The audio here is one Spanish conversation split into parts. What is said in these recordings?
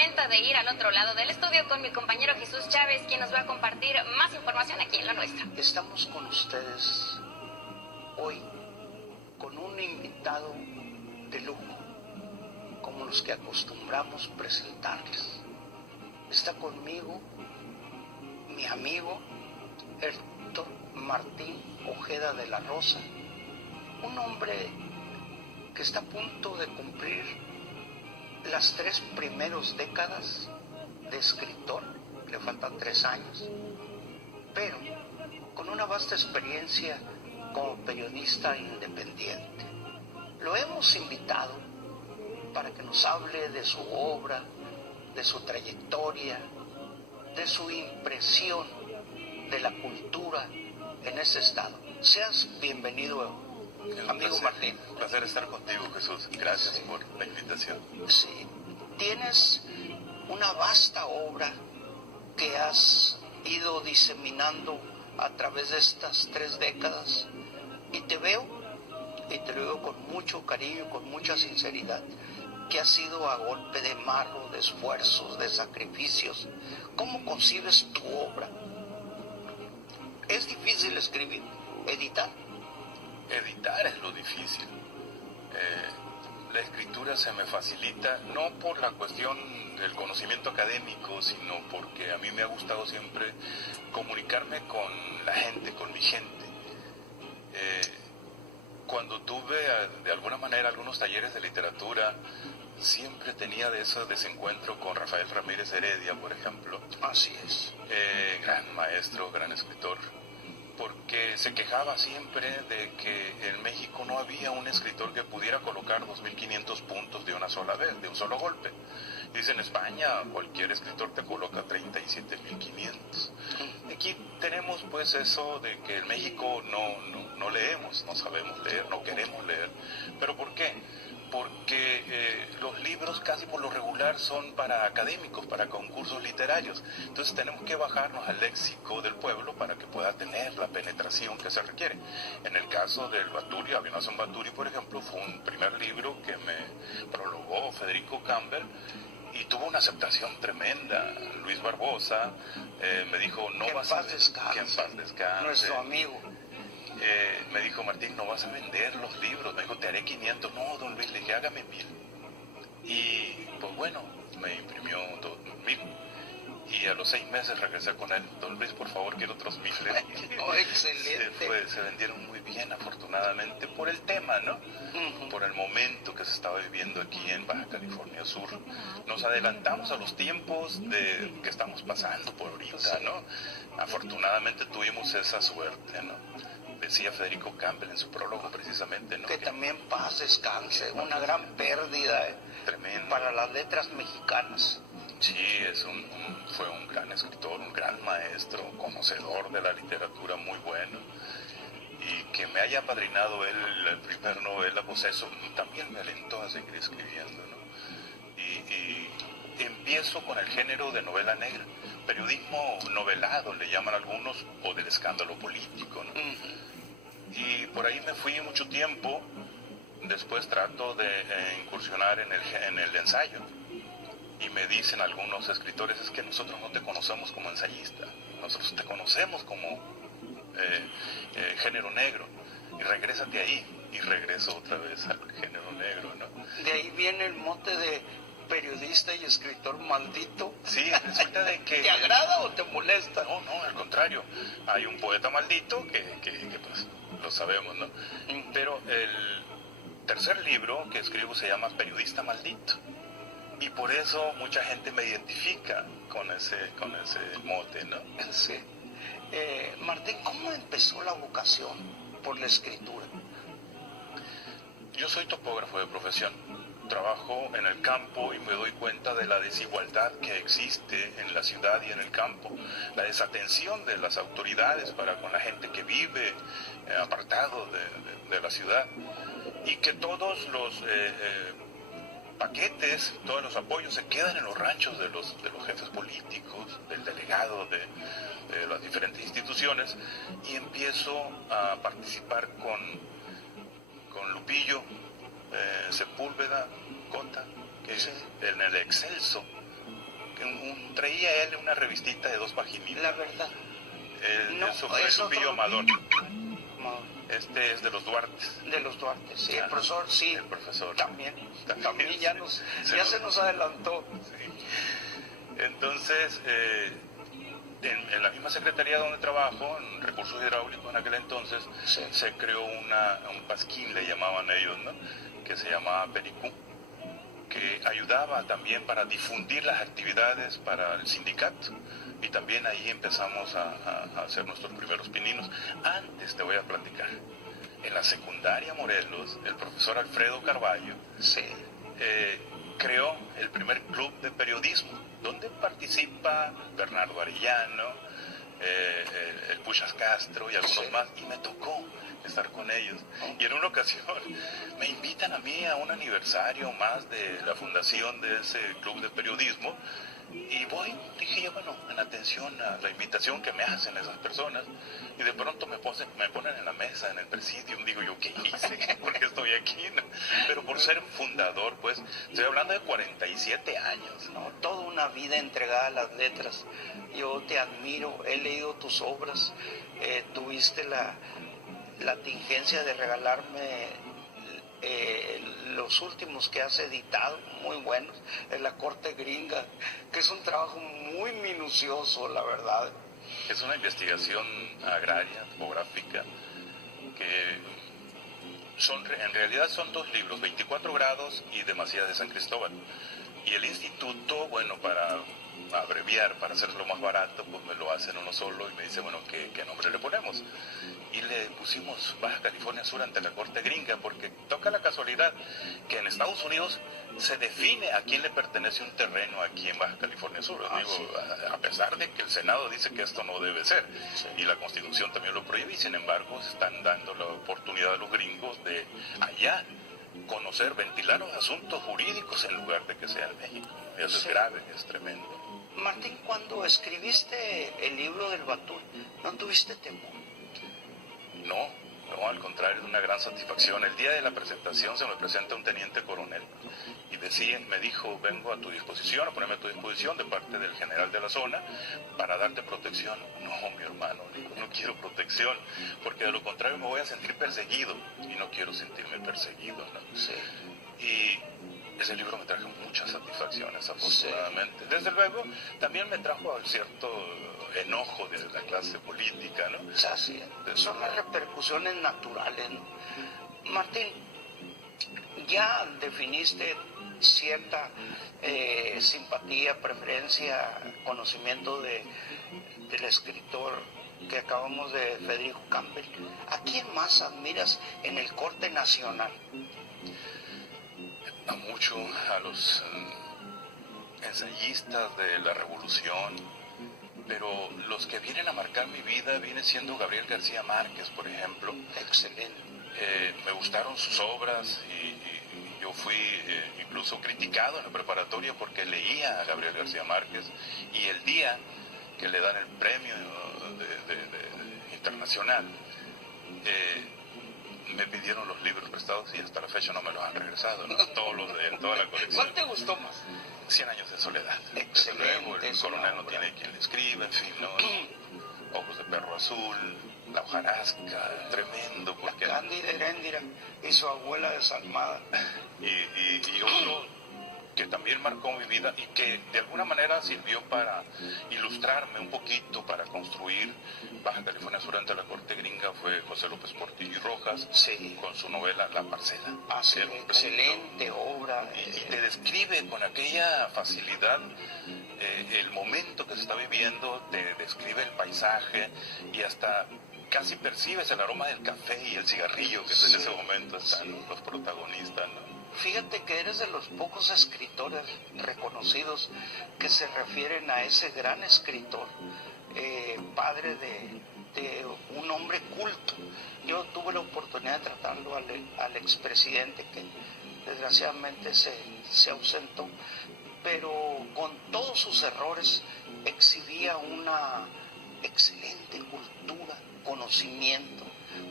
momento de ir al otro lado del estudio con mi compañero Jesús Chávez, quien nos va a compartir más información aquí en Lo Nuestro. Estamos con ustedes hoy con un invitado de lujo, como los que acostumbramos presentarles. Está conmigo mi amigo Héctor Martín Ojeda de la Rosa, un hombre que está a punto de cumplir las 3 primeras décadas de escritor, le faltan 3 años, pero con una vasta experiencia como periodista independiente. Lo hemos invitado para que nos hable de su obra, de su trayectoria, de su impresión de la cultura en ese estado. Seas bienvenido, amigo Martín. Un placer estar contigo, Jesús. Gracias por la invitación. Sí, tienes una vasta obra que has ido diseminando a través de estas 3 décadas y te veo con mucho cariño, con mucha sinceridad, que ha sido a golpe de marro, de esfuerzos, de sacrificios. ¿Cómo concibes tu obra? ¿Es difícil escribir, editar? Editar es lo difícil. La escritura se me facilita no por la cuestión del conocimiento académico, sino porque a mí me ha gustado siempre comunicarme con la gente, con mi gente. Cuando tuve de alguna manera algunos talleres de literatura, siempre tenía de esos desencuentros con Rafael Ramírez Heredia, por ejemplo. Así es. Gran maestro, gran escritor, porque se quejaba siempre de que en México no había un escritor que pudiera colocar 2.500 puntos de una sola vez, de un solo golpe. Dice, en España cualquier escritor te coloca 37.500. Aquí tenemos pues eso de que en México no leemos, no sabemos leer, no queremos leer. ¿Pero por qué? Porque los libros casi por lo regular son para académicos, para concursos literarios. Entonces tenemos que bajarnos al léxico del pueblo para que pueda tener la penetración que se requiere. En el caso del Baturi, Avinación Baturi, por ejemplo, fue un primer libro que me prologó Federico Campbell y tuvo una aceptación tremenda. Luis Barbosa me dijo, no que vas en a... paz descanse, que en paz descanse. nuestro amigo. Me dijo, Martín, no vas a vender los libros. Me dijo, te haré 500. No, don Luis, le dije, hágame 1000. Y pues bueno, me imprimió 2000. Y a los 6 meses regresé con él. Don Luis, por favor, quiero otros 1000. Oh, excelente. Se vendieron muy bien, afortunadamente, por el tema, ¿no? Por el momento que se estaba viviendo aquí en Baja California Sur. Nos adelantamos a los tiempos que estamos pasando por ahorita, ¿no? Afortunadamente tuvimos esa suerte, ¿no? Decía Federico Campbell en su prólogo precisamente, ¿no? Que también paz descanse, una gran pérdida tremendo para las letras mexicanas. Sí, fue un gran escritor, un gran maestro, conocedor de la literatura muy bueno. Y que me haya apadrinado él el primer novela, pues eso también me alentó a seguir escribiendo, ¿no? Y empiezo con el género de novela negra, periodismo novelado le llaman algunos, o del escándalo político, ¿no? Y por ahí me fui mucho tiempo. Después trato de incursionar en el ensayo. Y me dicen algunos escritores, es que nosotros no te conocemos como ensayista, nosotros te conocemos como género negro. Y regrésate ahí. Y regreso otra vez al género negro, ¿no? De ahí viene el mote de periodista y escritor maldito. Sí, resulta de que... ¿Te agrada o te molesta? No, al contrario. Hay un poeta maldito que pues lo sabemos, ¿no? Pero el tercer libro que escribo se llama Periodista Maldito. Y por eso mucha gente me identifica con ese mote, ¿no? Sí. Martín, ¿cómo empezó la vocación por la escritura? Yo soy topógrafo de profesión. Trabajo en el campo y me doy cuenta de la desigualdad que existe en la ciudad y en el campo, la desatención de las autoridades para con la gente que vive apartado de la ciudad, y que todos los paquetes, todos los apoyos se quedan en los ranchos de los jefes políticos, del delegado de las diferentes instituciones, y empiezo a participar con Lupillo, Sepúlveda, Cota, que es en el Excelso, traía él una revistita de 2 paginitas. La verdad. No, eso fue es Lupillo otro Amador. No, Este es de los Duartes. de los Duarte, sí, el Ajá, profesor, sí. el profesor. También También, ya, sí. ya se nos adelantó. Sí. Entonces, en la misma secretaría donde trabajo, en recursos hidráulicos en aquel entonces, Sí. se creó un pasquín, le llamaban ellos, ¿no? Que se llamaba Pericú, que ayudaba también para difundir las actividades para el sindicato. Y también ahí empezamos a hacer nuestros primeros pininos. Antes te voy a platicar. En la secundaria Morelos, el profesor Alfredo Carballo Sí. creó el primer club de periodismo, donde participa Bernardo Arellano, el Puchas Castro y algunos Sí. más, y me tocó estar con ellos. Y en una ocasión me invitan a mí a un aniversario más de la fundación de ese club de periodismo, y voy, dije yo, bueno, en atención a la invitación que me hacen esas personas, y de pronto me ponen en la mesa, en el presidium, digo yo, ¿qué hice? ¿Por qué estoy aquí? ¿No? Pero por ser fundador, pues, estoy hablando de 47 años, ¿no? No, toda una vida entregada a las letras. Yo te admiro, he leído tus obras, tuviste la tingencia de regalarme los últimos que has editado, muy buenos, en La Corte Gringa, que es un trabajo muy minucioso, la verdad. Es una investigación agraria, topográfica, que en realidad son 2 libros, 24 grados y Demasías de San Cristóbal. Y el instituto, bueno, para abreviar, para hacerlo más barato, pues me lo hacen uno solo y me dice, bueno, ¿qué nombre le ponemos? Y le pusimos Baja California Sur ante la Corte Gringa, porque toca la casualidad que en Estados Unidos se define a quién le pertenece un terreno aquí en Baja California Sur. Digo, a pesar de que el Senado dice que esto no debe ser, y la Constitución también lo prohíbe, y sin embargo se están dando la oportunidad a los gringos de allá conocer, ventilar los asuntos jurídicos en lugar de que sea en México. Eso es grave, es tremendo. Martín, cuando escribiste el libro del Batul, ¿no tuviste temor? No, al contrario, es una gran satisfacción. El día de la presentación se me presenta un teniente coronel y me dijo, vengo a tu disposición, a ponerme a tu disposición de parte del general de la zona para darte protección. No, mi hermano, digo, no quiero protección, porque de lo contrario me voy a sentir perseguido y no quiero sentirme perseguido, ¿no? Sí. Y ese libro me trajo muchas satisfacciones, afortunadamente. Desde luego, también me trajo cierto enojo de la clase política, ¿no? O sea, sí, son las repercusiones naturales, ¿no? Martín, ya definiste cierta simpatía, preferencia, conocimiento del escritor que acabamos de Federico Campbell. ¿A quién más admiras en el corte nacional? A mucho, a los ensayistas de la revolución, pero los que vienen a marcar mi vida viene siendo Gabriel García Márquez, por ejemplo. Excelente. Me gustaron sus obras y yo fui incluso criticado en la preparatoria porque leía a Gabriel García Márquez, y el día que le dan el premio internacional, me pidieron los libros prestados y hasta la fecha no me los han regresado, ¿no? En toda la colección. ¿Cuál te gustó más? 100 años de soledad. Excelente. Luego, el coronel no tiene quien le escriba, en fin, ¿no? Ojos de perro azul, La hojarasca, tremendo, porque... La Cándida Heréndira y su abuela desalmada. Y otro que también marcó mi vida y que de alguna manera sirvió para ilustrarme un poquito, para construir Baja California Sur ante la Corte Gringa, fue José López Portillo y Rojas, Sí. con su novela La Parcela. Sí, excelente obra. Y te describe con aquella facilidad el momento que se está viviendo, te describe el paisaje y hasta casi percibes el aroma del café y el cigarrillo que en ese momento están los protagonistas, ¿no? Fíjate que eres de los pocos escritores reconocidos que se refieren a ese gran escritor, padre de un hombre culto. Yo tuve la oportunidad de tratarlo al expresidente, que desgraciadamente se ausentó, pero con todos sus errores exhibía una excelente cultura, conocimiento,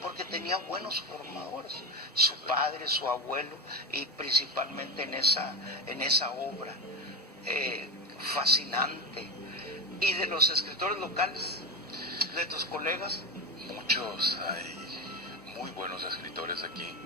porque tenía buenos formadores, su padre, su abuelo, y principalmente en esa obra. fascinante. ¿Y de los escritores locales, de tus colegas? Muchos, hay muy buenos escritores aquí.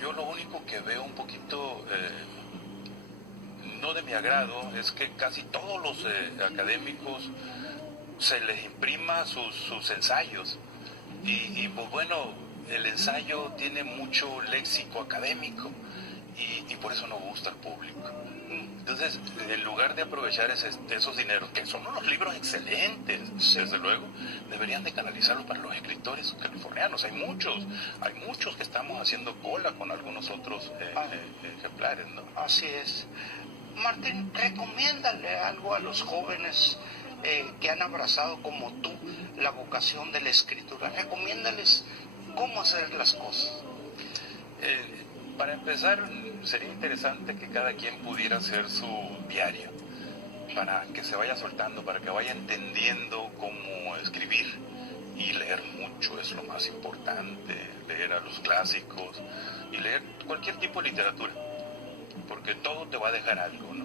Yo lo único que veo un poquito no de mi agrado es que casi todos los académicos se les imprima sus ensayos y pues bueno, el ensayo tiene mucho léxico académico y por eso no gusta al público. Entonces, en lugar de aprovechar esos dineros, que son unos libros excelentes, desde luego, deberían de canalizarlos para los escritores californianos. Hay muchos que estamos haciendo cola con algunos otros ejemplares, ¿no? Así es. Martín, recomiéndale algo a los jóvenes que han abrazado como tú la vocación de la escritura. Recomiéndales cómo hacer las cosas. Para empezar, sería interesante que cada quien pudiera hacer su diario, para que se vaya soltando, para que vaya entendiendo cómo escribir. Y leer mucho es lo más importante, leer a los clásicos y leer cualquier tipo de literatura, porque todo te va a dejar algo, ¿no?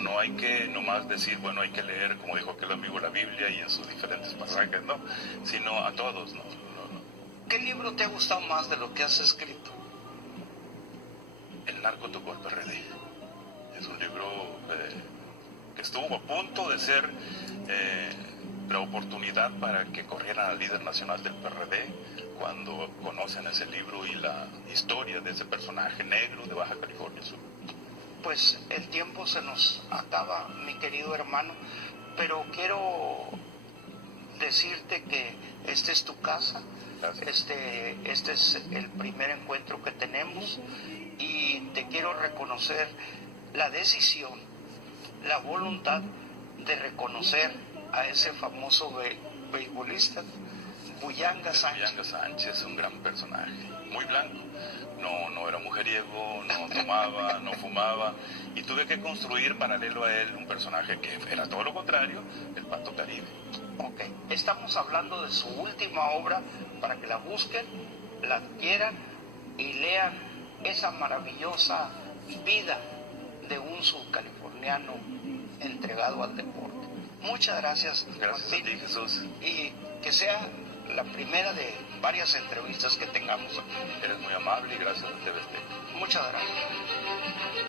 No hay que nomás decir, bueno, hay que leer, como dijo aquel amigo, la Biblia y en sus diferentes pasajes, ¿no? Sino a todos, ¿no? ¿Qué libro te ha gustado más de lo que has escrito? El narco tocó al PRD. Es un libro que estuvo a punto de ser la oportunidad para que corrieran al líder nacional del PRD cuando conocen ese libro y la historia de ese personaje negro de Baja California Sur. Pues el tiempo se nos acaba, mi querido hermano, pero quiero decirte que esta es tu casa. Este es el primer encuentro que tenemos y te quiero reconocer la decisión, la voluntad de reconocer a ese famoso beisbolista, Buyanga Sánchez. Buyanga Sánchez, un gran personaje, muy blanco. No era mujeriego, no tomaba, no fumaba, y tuve que construir paralelo a él un personaje que era todo lo contrario, el Pato Caribe. Ok, estamos hablando de su última obra para que la busquen, la adquieran y lean esa maravillosa vida de un subcaliforniano entregado al deporte. Muchas gracias, Gracias Martín, a ti, Jesús. y que sea la primera de varias entrevistas que tengamos. Eres muy amable y gracias a TV Azteca. Muchas gracias.